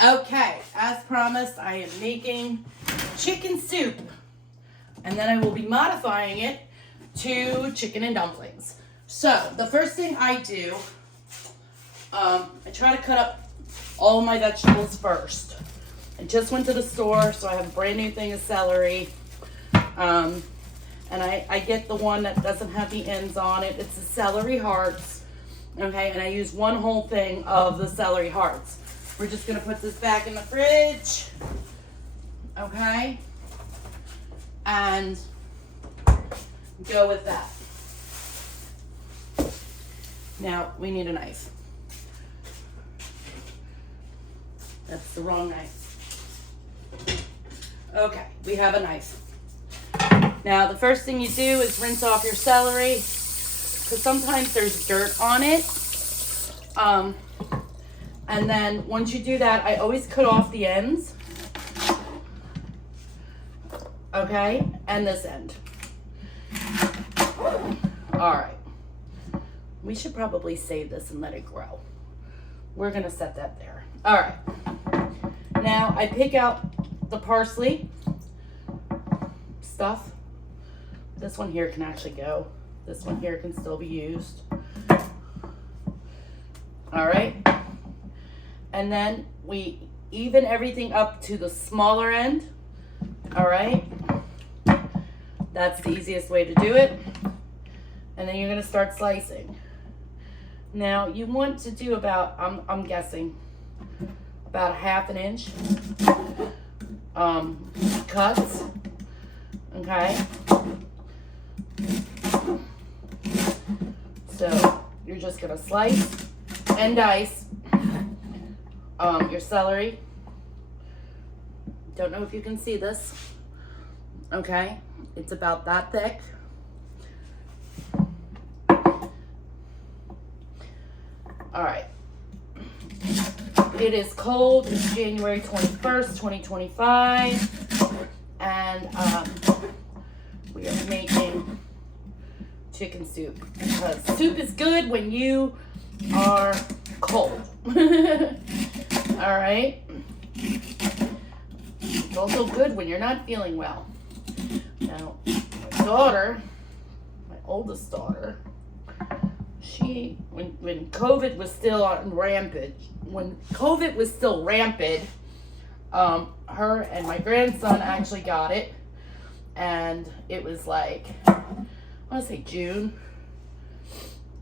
Okay, as promised, I am making chicken soup. And then I will be modifying it to chicken and dumplings. So, the first thing I do, I try to cut up all my vegetables first. I just went to the store, so I have a brand new thing of celery. And I get the one that doesn't have the ends on it. It's the celery hearts. Okay, and I use one whole thing of the celery hearts. We're just going to put this back in the fridge. Okay? And go with that. Now, we need a knife. That's the wrong knife. Okay, we have a knife. Now, the first thing you do is rinse off your celery, because sometimes there's dirt on it. And then once you do that, I always cut off the ends. Okay, and this end. All right. We should probably save this and let it grow. We're gonna set that there. All right. Now I pick out the parsley stuff. This one here can actually go. This one here can still be used. All right. And then we even everything up to the smaller end. All right. That's the easiest way to do it. And then you're going to start slicing. Now you want to do about, I'm guessing, about 1/2 inch cuts. Okay. So you're just going to slice and dice your celery. Don't know if you can see this. Okay, it's about that thick. All right. It is cold. It's January 21st, 2025. And we are making chicken soup. Because soup is good when you are cold. All right. It's also good when you're not feeling well. Now, my daughter, my oldest daughter, she, when COVID was still on rampant, her and my grandson actually got it. And it was like, I want to say June,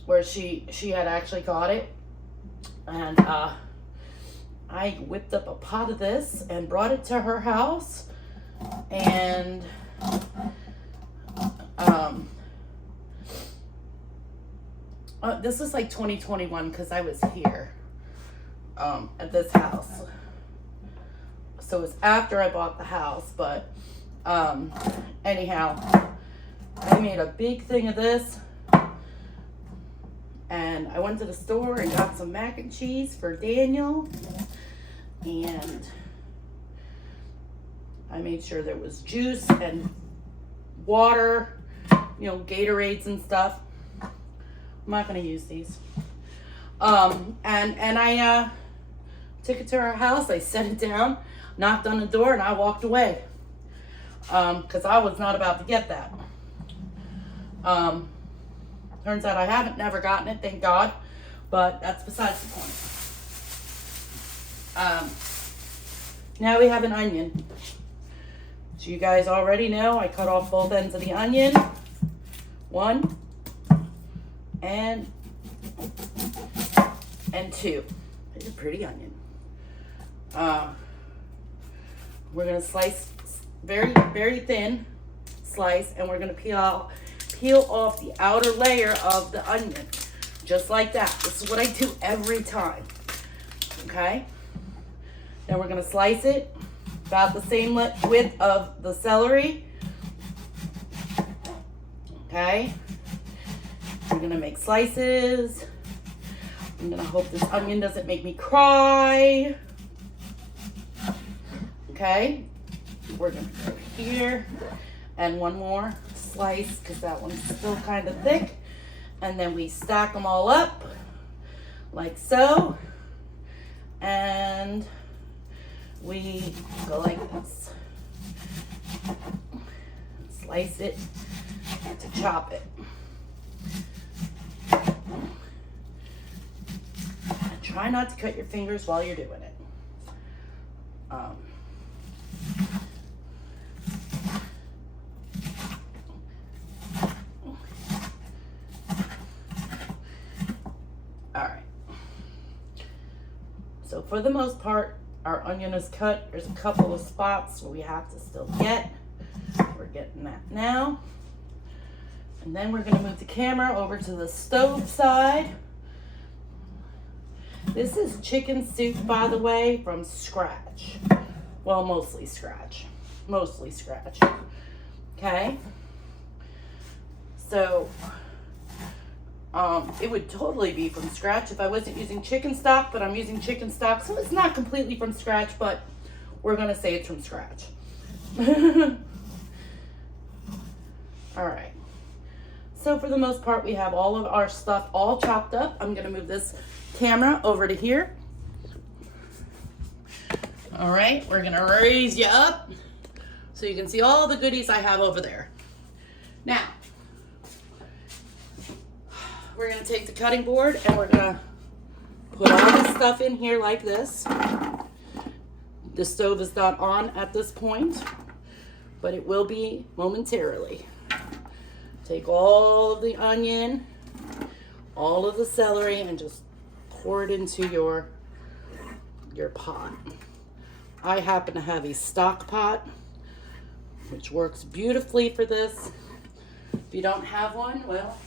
where she had actually got it. And I whipped up a pot of this and brought it to her house. And this was like 2021 because I was here at this house. So it was after I bought the house, but anyhow, I made a big thing of this. And I went to the store and got some mac and cheese for Daniel. And I made sure there was juice and water, Gatorades and stuff. I'm not going to use these. And I took it to her house. I set it down, knocked on the door, and I walked away. Because I was not about to get that. Turns out I never gotten it, thank God. But that's besides the point. Now we have an onion. So you guys already know I cut off both ends of the onion. 1 and 2. It's a pretty onion. We're gonna slice very, very thin slice, and we're gonna peel off the outer layer of the onion, just like that. This is what I do every time. Okay. Then we're gonna slice it about the same width of the celery. Okay. We're gonna make slices. I'm gonna hope this onion doesn't make me cry. Okay. We're gonna go here and one more slice because that one's still kind of thick. And then we stack them all up like so. And we go like this. Slice it to chop it. And try not to cut your fingers while you're doing it. Alright. So for the most part, our onion is cut. There's a couple of spots where we have to still get. We're getting that now. And then we're going to move the camera over to the stove side. This is chicken soup, by the way, from scratch. Well, mostly scratch. Mostly scratch. Okay? So, it would totally be from scratch if I wasn't using chicken stock, but I'm using chicken stock, so it's not completely from scratch, but we're going to say it's from scratch. All right. So for the most part, we have all of our stuff all chopped up. I'm going to move this camera over to here. All right, we're going to raise you up so you can see all the goodies I have over there. Now, we're going to take the cutting board and we're going to put all this stuff in here like this. The stove is not on at this point, but it will be momentarily. Take all of the onion, all of the celery, and just pour it into your pot. I happen to have a stock pot, which works beautifully for this. If you don't have one, well,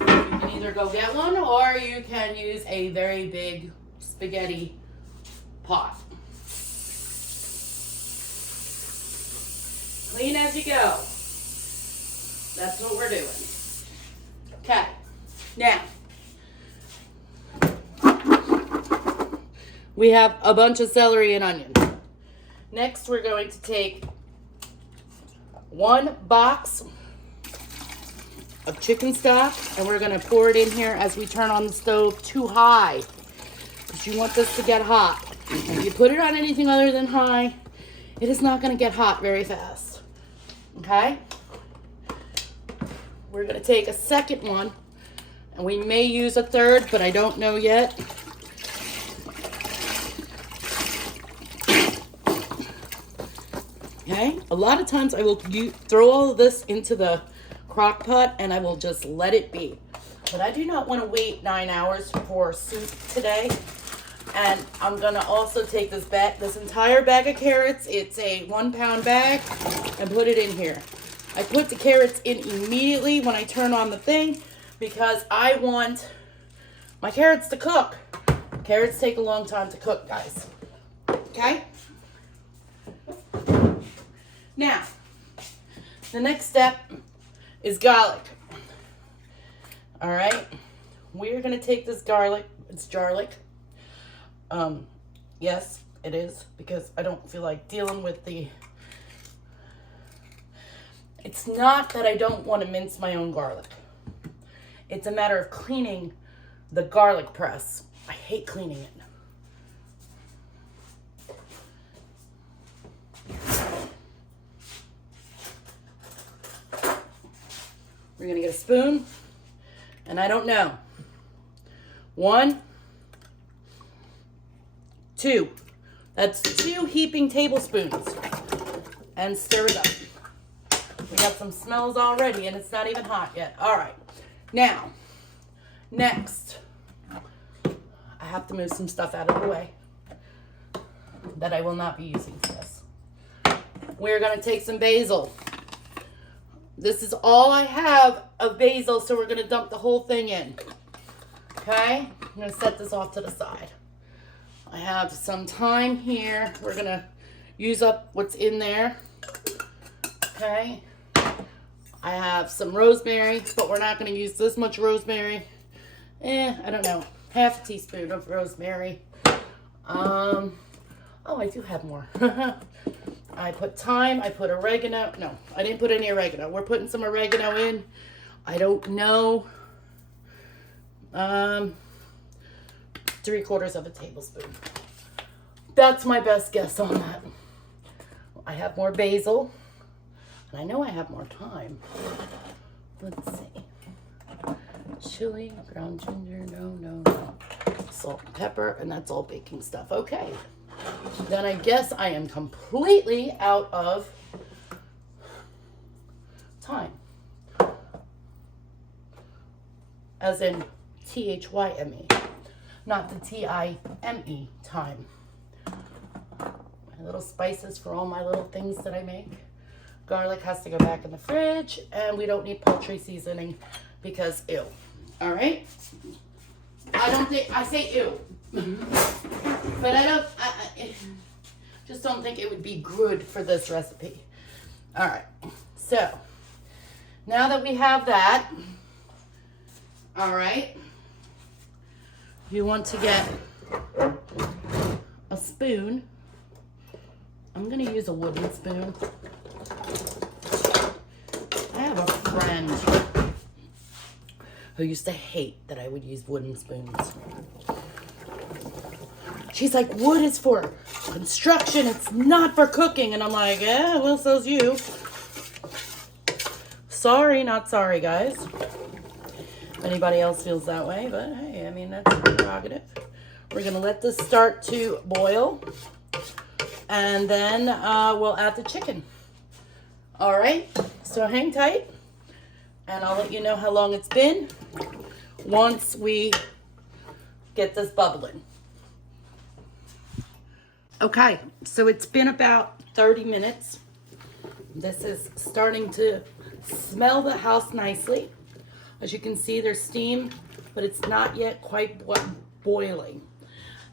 you can either go get one or you can use a very big spaghetti pot. Clean as you go. That's what we're doing. Okay, now, we have a bunch of celery and onion. Next, we're going to take 1 box of chicken stock and we're going to pour it in here as we turn on the stove too high, because you want this to get hot. If you put it on anything other than high, it is not going to get hot very fast. Okay? We're going to take a second one, and we may use a third, but I don't know yet. Okay, a lot of times I will throw all of this into the crock pot and I will just let it be. But I do not want to wait 9 hours for soup today. And I'm going to also take this entire bag of carrots. It's a 1 pound bag, and put it in here. I put the carrots in immediately when I turn on the thing because I want my carrots to cook. Carrots take a long time to cook, guys. Okay? Now, the next step is garlic. All right? We're going to take this garlic. It's garlic. Yes, it is, because I don't feel like dealing with the... It's not that I don't want to mince my own garlic. It's a matter of cleaning the garlic press. I hate cleaning it. We're going to get a spoon, and I don't know. 1, 2. That's 2 heaping tablespoons. And stir it up. We got some smells already, and it's not even hot yet. All right. Now, next, I have to move some stuff out of the way that I will not be using for this. We're going to take some basil. This is all I have of basil, so we're going to dump the whole thing in. Okay? I'm going to set this off to the side. I have some thyme here. We're going to use up what's in there. Okay? I have some rosemary, but we're not going to use this much rosemary. I don't know. Half a teaspoon of rosemary. Oh, I do have more. I put thyme. I put oregano. No, I didn't put any oregano. We're putting some oregano in. I don't know. 3/4 of a tablespoon. That's my best guess on that. I have more basil. And I know I have more time. Let's see. Chili, ground ginger, no. Salt and pepper, and that's all baking stuff. Okay. Then I guess I am completely out of time. As in THYME, not the TIME time. My little spices for all my little things that I make. Garlic has to go back in the fridge, and we don't need poultry seasoning because ew. All right? I say ew. But I just don't think it would be good for this recipe. All right. So, now that we have that, all right, you want to get a spoon. I'm going to use a wooden spoon. I have a friend who used to hate that I would use wooden spoons. She's like, wood is for construction, it's not for cooking. And I'm like, yeah, well, so's you. Sorry, not sorry, guys. If anybody else feels that way, but hey, I mean, that's prerogative. We're gonna let this start to boil, and then we'll add the chicken. All right, so hang tight, and I'll let you know how long it's been once we get this bubbling. Okay, so it's been about 30 minutes. This is starting to smell the house nicely. As you can see, there's steam, but it's not yet quite boiling.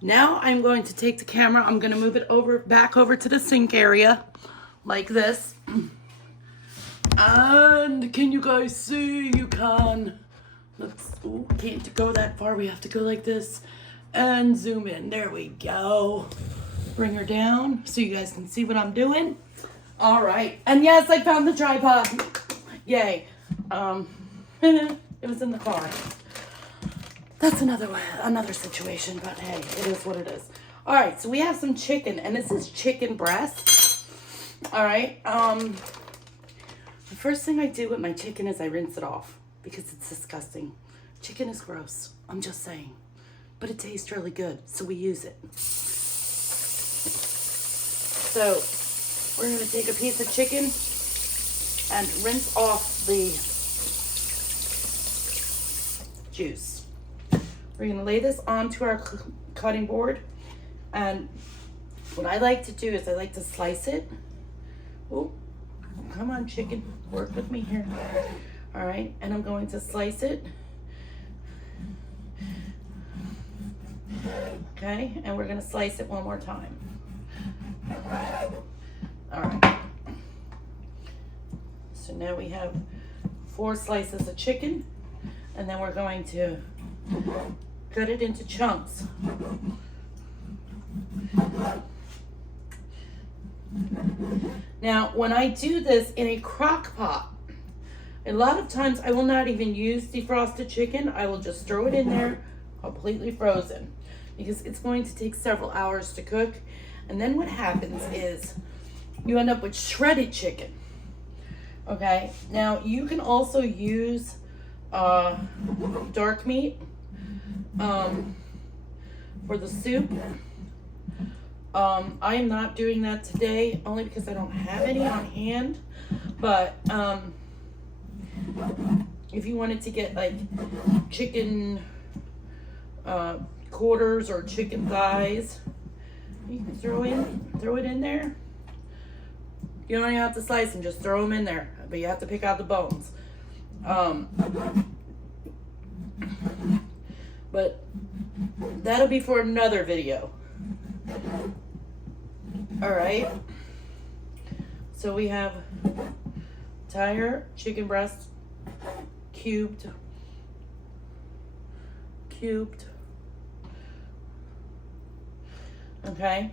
Now I'm going to take the camera. I'm going to move it back over to the sink area like this. And can you guys see? You can. Can't go that far. We have to go like this and zoom in. There we go. Bring her down so you guys can see what I'm doing. All right. And yes, I found the tripod. Yay. It was in the car. That's another situation, but hey, it is what it is. All right, so we have some chicken, and this is chicken breast. All right. The first thing I do with my chicken is I rinse it off because it's disgusting. Chicken is gross. I'm just saying, but it tastes really good, so we use it. So we're gonna take a piece of chicken and rinse off the juice. We're gonna lay this onto our cutting board, and what I like to do is I like to slice it. Oh, come on, chicken, work with me here. All right, and I'm going to slice it. Okay, and we're gonna slice it one more time. All right. So now we have 4 slices of chicken, and then we're going to cut it into chunks. Now, when I do this in a crock pot, a lot of times I will not even use defrosted chicken. I will just throw it in there completely frozen because it's going to take several hours to cook. And then what happens is you end up with shredded chicken. Okay, now you can also use dark meat for the soup. I am not doing that today only because I don't have any on hand, but if you wanted to get like chicken quarters or chicken thighs, you can throw it in there. You don't even have to slice them, just throw them in there, but you have to pick out the bones. But that'll be for another video. All right. So we have entire chicken breast cubed. Okay.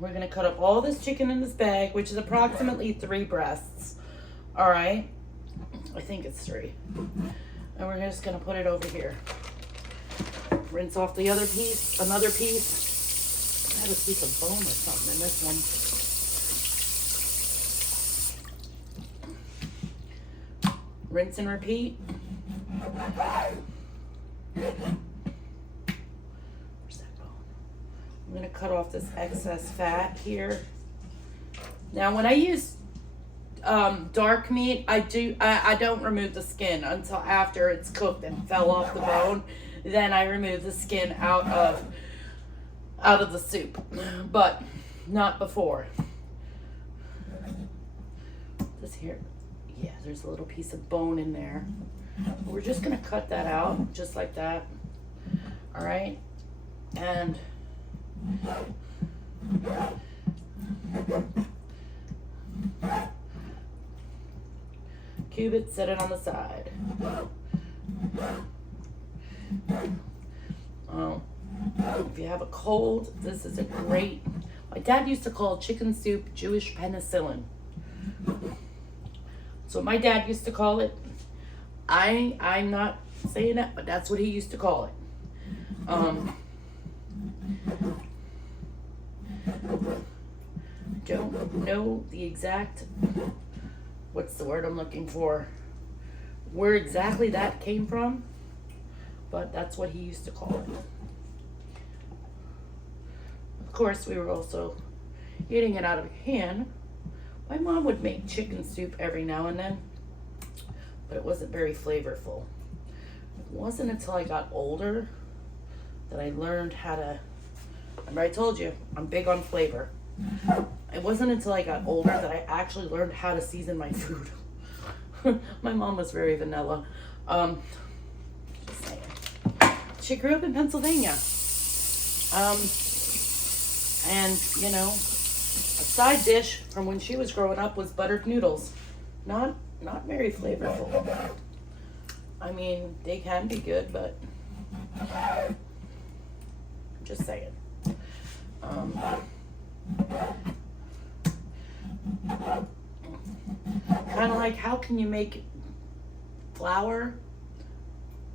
We're gonna cut up all this chicken in this bag, which is approximately 3 breasts. All right. I think it's 3. And we're just gonna put it over here. Rinse off the other piece, another piece. have a piece of bone or something in this one. Rinse and repeat. Where's that bone? I'm gonna cut off this excess fat here. Now when I use dark meat, I don't remove the skin until after it's cooked and fell off the bone. Then I remove the skin out of the soup, but not before. This here, yeah, there's a little piece of bone in there. We're just gonna cut that out just like that. All right, and cube it, set it on the side. Oh, if you have a cold, this is a great. My dad used to call chicken soup Jewish penicillin. That's what my dad used to call it. I'm not saying that, but that's what he used to call it. Don't know the exact, what's the word I'm looking for, where exactly that came from, but that's what he used to call it. Of course, we were also eating it out of a can. My mom would make chicken soup every now and then, but it wasn't very flavorful. It wasn't until I got older that I learned how to, remember I told you, I'm big on flavor. It wasn't until I got older that I actually learned how to season my food. My mom was very vanilla. Just saying. She grew up in Pennsylvania. And, you know, a side dish from when she was growing up was buttered noodles. Not very flavorful. I mean, they can be good, but I'm just saying. Kind of like, how can you make flour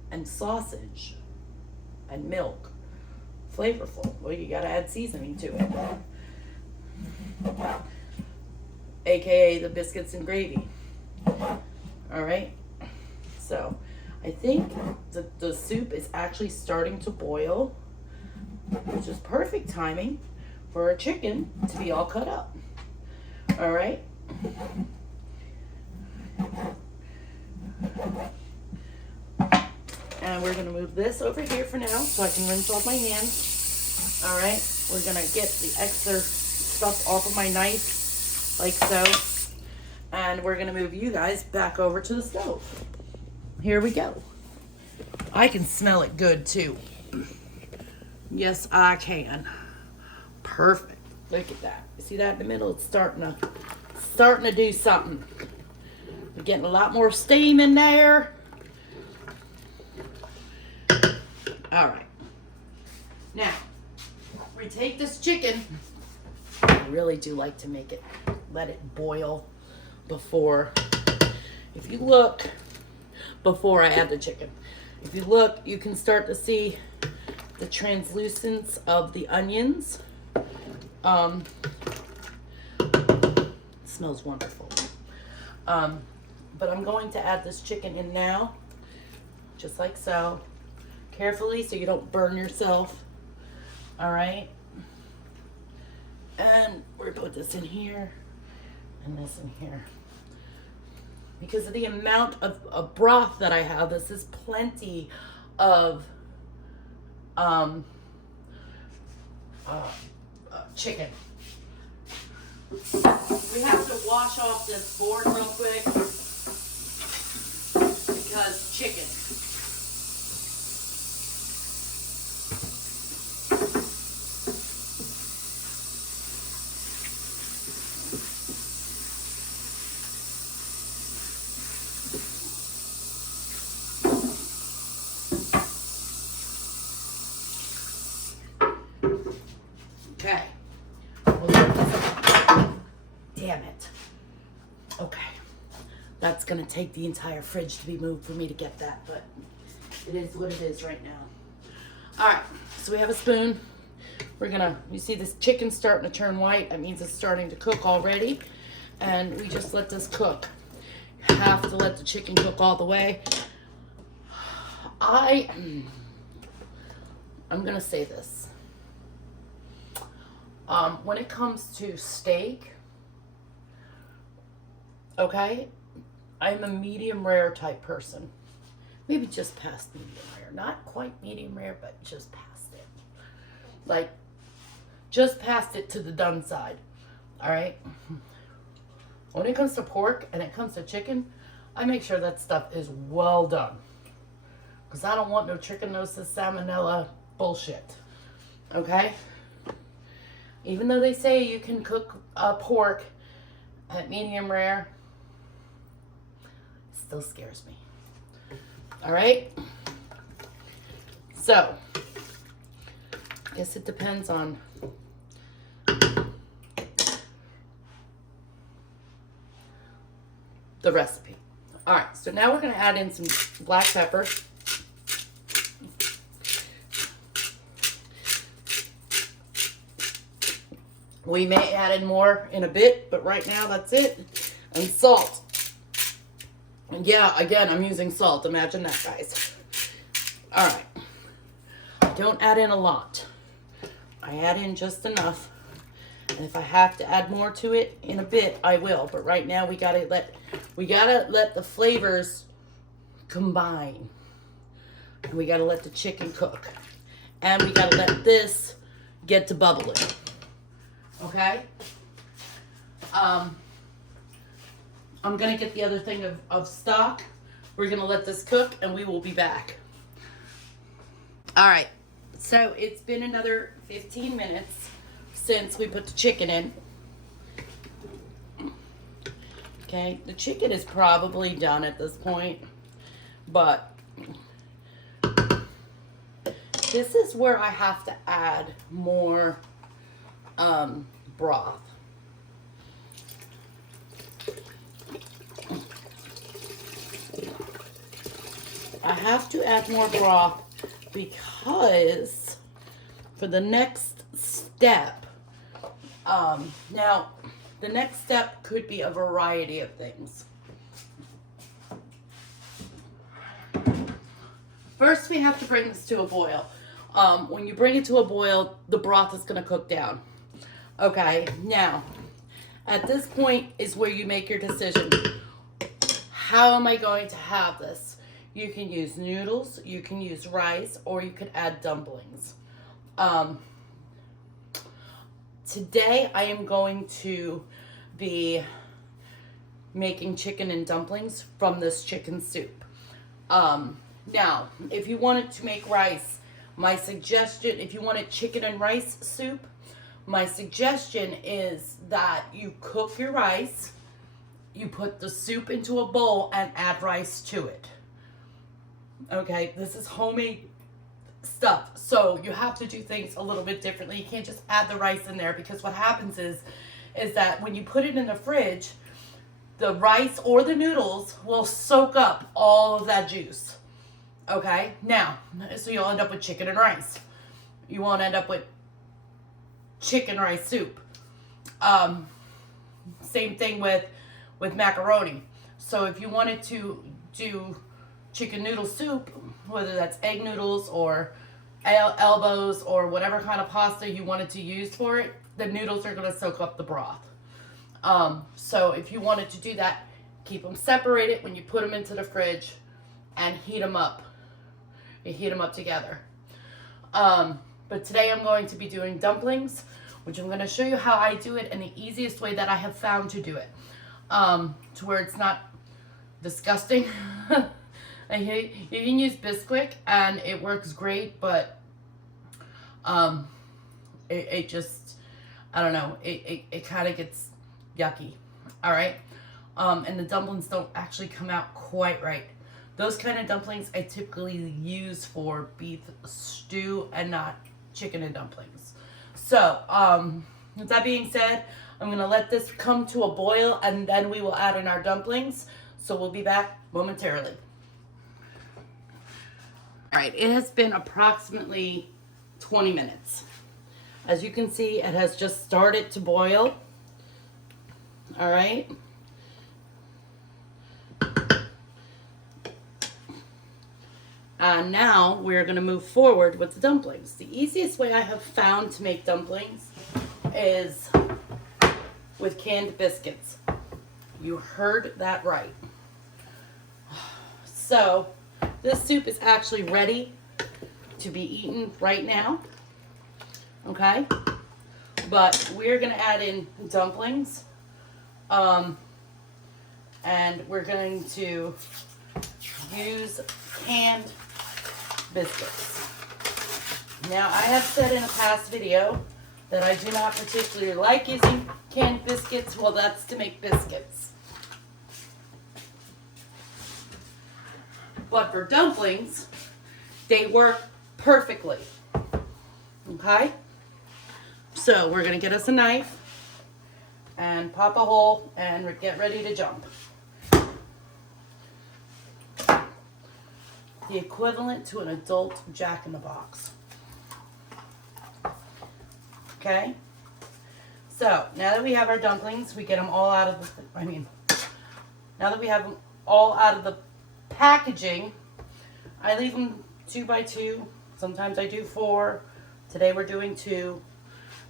and sausage and milk flavorful? Well, you gotta add seasoning to it, aka the biscuits and gravy. All right, so I think the soup is actually starting to boil, which is perfect timing for a chicken to be all cut up. All right. And we're gonna move this over here for now so I can rinse off my hands. All right, we're gonna get the extra stuff off of my knife like so. And we're gonna move you guys back over to the stove. Here we go. I can smell it good too. Yes, I can. Perfect. Look at that. You see that in the middle? It's starting to do something. We're getting a lot more steam in there. All right. Now, we take this chicken. I really do like to make it, let it boil before. If you look, before I add the chicken, if you look, you can start to see the translucence of the onions. Smells wonderful. But I'm going to add this chicken in now, just like so. Carefully so you don't burn yourself. All right. And we're gonna put this in here and this in here. Because of the amount of broth that I have, this is plenty of chicken. We have to wash off this board real quick because chicken. Okay. Damn it. Okay. That's going to take the entire fridge to be moved for me to get that, but it is what it is right now. All right. So we have a spoon. you see this chicken starting to turn white. That means it's starting to cook already. And we just let this cook. Have to let the chicken cook all the way. I'm gonna say this. When it comes to steak, okay, I'm a medium rare type person. Maybe just past medium rare. Not quite medium rare, but just past it. Like, just past it to the done side. All right? When it comes to pork and it comes to chicken, I make sure that stuff is well done. Because I don't want no trichinosis, salmonella bullshit. Okay? Even though they say you can cook pork at medium rare, it still scares me. All right? So, I guess it depends on the recipe. All right, so now we're going to add in some black pepper. We may add in more in a bit, but right now that's it. And salt. And yeah, again, I'm using salt. Imagine that, guys. All right. I don't add in a lot. I add in just enough. And if I have to add more to it in a bit, I will. But right now we gotta let the flavors combine. And we gotta let the chicken cook. And we gotta let this get to bubbling. Okay? I'm gonna get the other thing of stock. We're gonna let this cook and we will be back. All right, so it's been another 15 minutes since we put the chicken in. Okay, the chicken is probably done at this point, but this is where I have to add more broth. I have to add more broth because for the next step, now the next step could be a variety of things. First, we have to bring this to a boil. When you bring it to a boil, the broth is going to cook down. Okay, now, at this point is where you make your decision. How am I going to have this? You can use noodles, you can use rice, or you could add dumplings. Today, I am going to be making chicken and dumplings from this chicken soup. Now, if you wanted to make rice, my suggestion, if you wanted chicken and rice soup, my suggestion is that you cook your rice, you put the soup into a bowl and add rice to it. Okay, this is homemade stuff, so you have to do things a little bit differently. You can't just add the rice in there, because what happens is that when you put it in the fridge, the rice or the noodles will soak up all of that juice. Okay, now, so you'll end up with chicken and rice. You won't end up with chicken rice soup. Same thing with macaroni. So if you wanted to do chicken noodle soup, whether that's egg noodles or elbows or whatever kind of pasta you wanted to use for it, the noodles are going to soak up the broth. So if you wanted to do that, keep them separated when you put them into the fridge and heat them up. You heat them up together. But today I'm going to be doing dumplings, which I'm going to show you how I do it and the easiest way that I have found to do it, to where it's not disgusting. You can use Bisquick and it works great, but it just, I don't know, it kind of gets yucky. All right, and the dumplings don't actually come out quite right. Those kind of dumplings I typically use for beef stew and not chicken and dumplings. So, with that being said, I'm going to let this come to a boil and then we will add in our dumplings. So we'll be back momentarily. All right, it has been approximately 20 minutes. As you can see, it has just started to boil. All right. And now we're going to move forward with the dumplings. The easiest way I have found to make dumplings is with canned biscuits. You heard that right. So this soup is actually ready to be eaten right now. Okay? But we're going to add in dumplings. And we're going to use canned biscuits. Now, I have said in a past video that I do not particularly like using canned biscuits. Well, that's to make biscuits. But for dumplings, they work perfectly. Okay? So, we're going to get us a knife and pop a hole and get ready to jump. The equivalent to an adult Jack-in-the-Box. Okay? So, now that we have our dumplings, we get them all out of the, now that we have them all out of the packaging, I leave them 2 by 2. Sometimes I do 4. Today we're doing 2.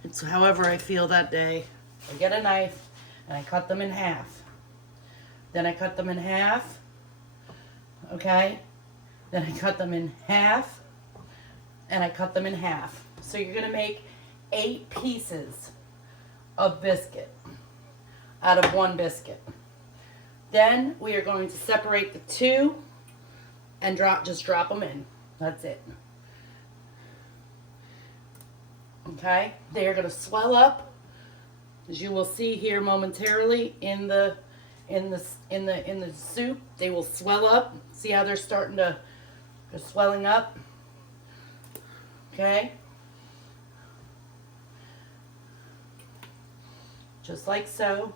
It's however I feel that day. I get a knife and I cut them in half. Then I cut them in half. Okay? Then I cut them in half. And I cut them in half. So you're going to make 8 pieces of biscuit out of 1 biscuit. Then we are going to separate the 2 and just drop them in. That's it. Okay? They are going to swell up, as you will see here momentarily in the soup. They will swell up. See how they're swelling up? Okay? Just like so.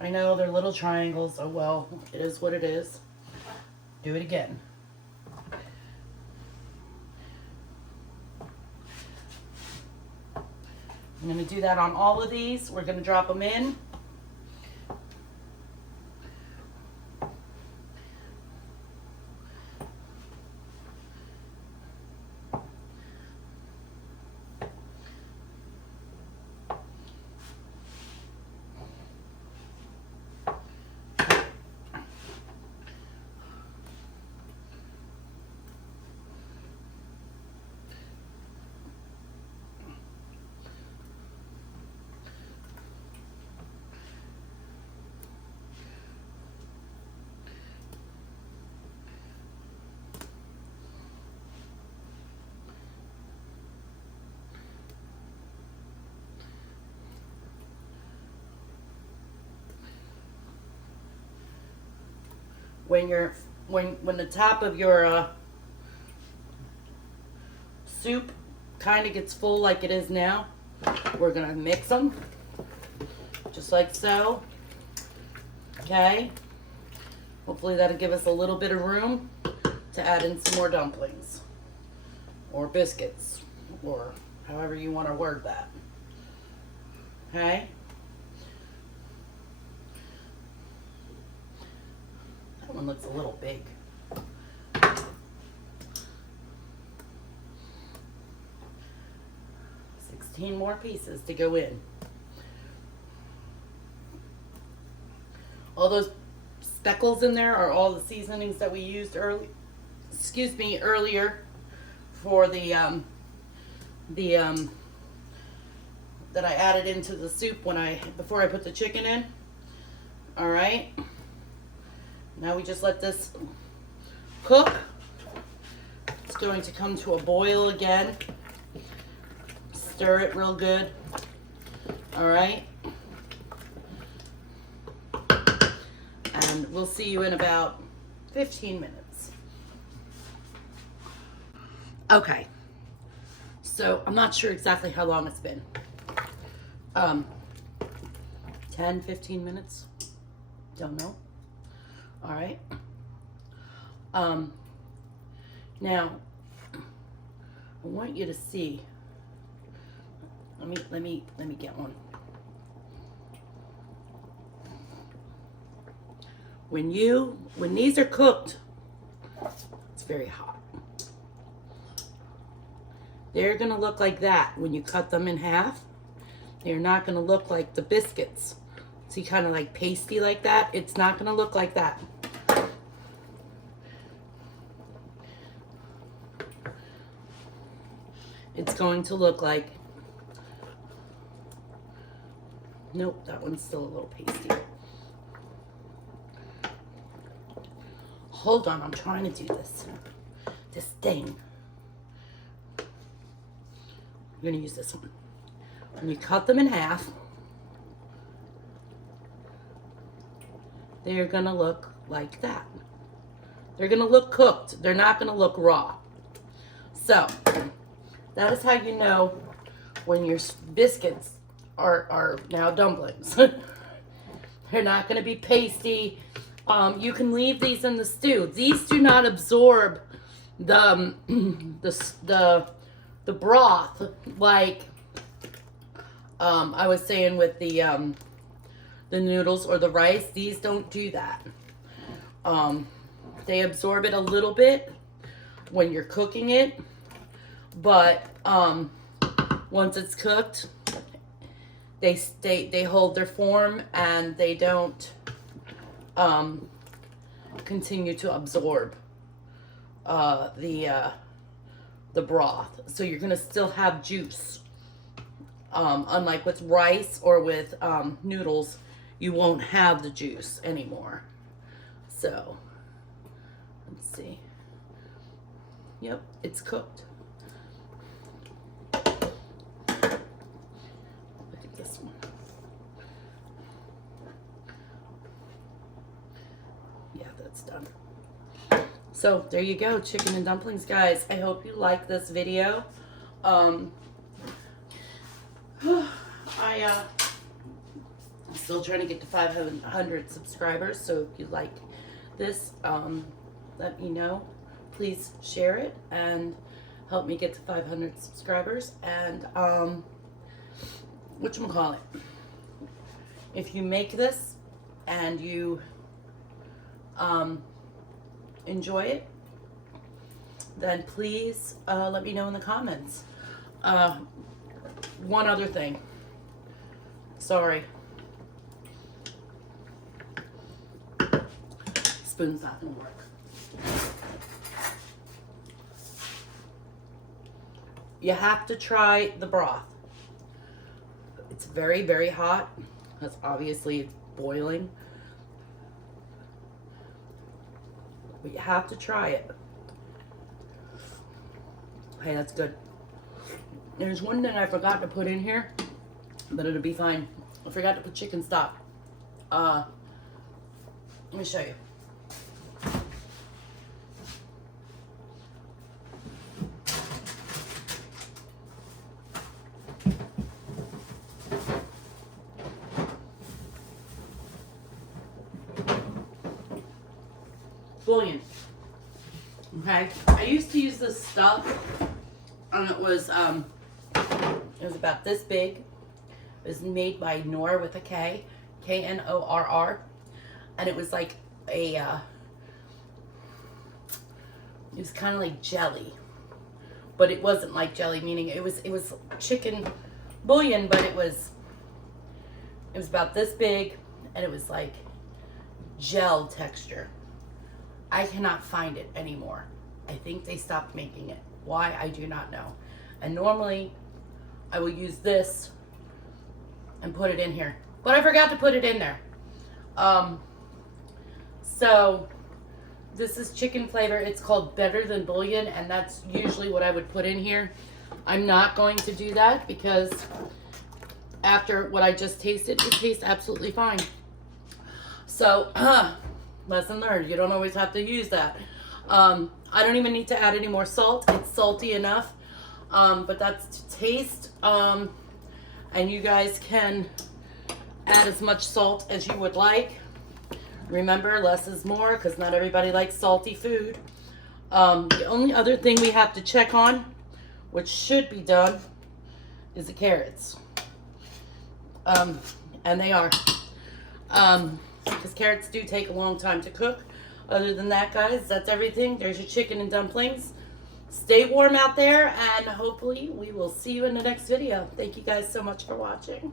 I know they're little triangles. Oh well, it is what it is. Do it again. I'm going to do that on all of these. We're going to drop them in. When the top of your soup kind of gets full like it is now, we're gonna mix them just like so. Okay, hopefully that'll give us a little bit of room to add in some more dumplings or biscuits or however you want to word that. Okay. That one looks a little big. More pieces to go in. All those speckles in there are all the seasonings that we used earlier for the that I added into the soup before I put the chicken in. All right. Now we just let this cook. It's going to come to a boil again. Stir it real good. All right. And we'll see you in about 15 minutes. Okay. So I'm not sure exactly how long it's been. 10, 15 minutes. Don't know. All right. Now I want you to see Let me get one. When these are cooked, it's very hot. They're gonna look like that when you cut them in half. They're not gonna look like the biscuits. See, kind of like pasty like that. It's not gonna look like that. It's going to look like, nope, that one's still a little pasty. Hold on, I'm trying to do this thing. I'm gonna use this one. When you cut them in half, they're gonna look like that. They're gonna look cooked. They're not gonna look raw. So, that is how you know when your biscuits are now dumplings. They're not gonna be pasty. You can leave these in the stew. These do not absorb the broth like I was saying with the noodles or the rice. These don't do that. They absorb it a little bit when you're cooking it, but once it's cooked, they hold their form and they don't continue to absorb the broth. So you're gonna still have juice. Unlike with rice or with noodles, you won't have the juice anymore. So let's see. Yep, it's cooked. Look at this one. Yeah, that's done. So there you go, chicken and dumplings, guys. I hope you like this video. I'm still trying to get to 500 subscribers, so if you like this, let me know. Please share it and help me get to 500 subscribers. And whatchamacallit, if you make this and you enjoy it, then please let me know in the comments. One other thing. Sorry. Spoon's not gonna work. You have to try the broth. It's very, very hot, because obviously it's boiling. But you have to try it. Hey, that's good. There's one thing I forgot to put in here, but it'll be fine. I forgot to put chicken stock. Let me show you. Bouillon. Okay, I used to use this stuff, and it was about this big. It was made by Knorr with a K, Knorr, and it was like a, it was kind of like jelly, but it wasn't like jelly, meaning it was chicken bouillon, but it was about this big, and it was like gel texture. I cannot find it anymore. I think they stopped making it. Why, I do not know. And normally I will use this and put it in here, but I forgot to put it in there. So this is chicken flavor. It's called Better Than Bouillon, and that's usually what I would put in here. I'm not going to do that because after what I just tasted, it tastes absolutely fine. So lesson learned. You don't always have to use that. I don't even need to add any more salt. It's salty enough, but that's to taste. And you guys can add as much salt as you would like. Remember, less is more, because not everybody likes salty food. The only other thing we have to check on, which should be done, is the carrots. And they are. Because carrots do take a long time to cook. Other than that, guys, that's everything. There's your chicken and dumplings. Stay warm out there, and hopefully we will see you in the next video. Thank you guys so much for watching.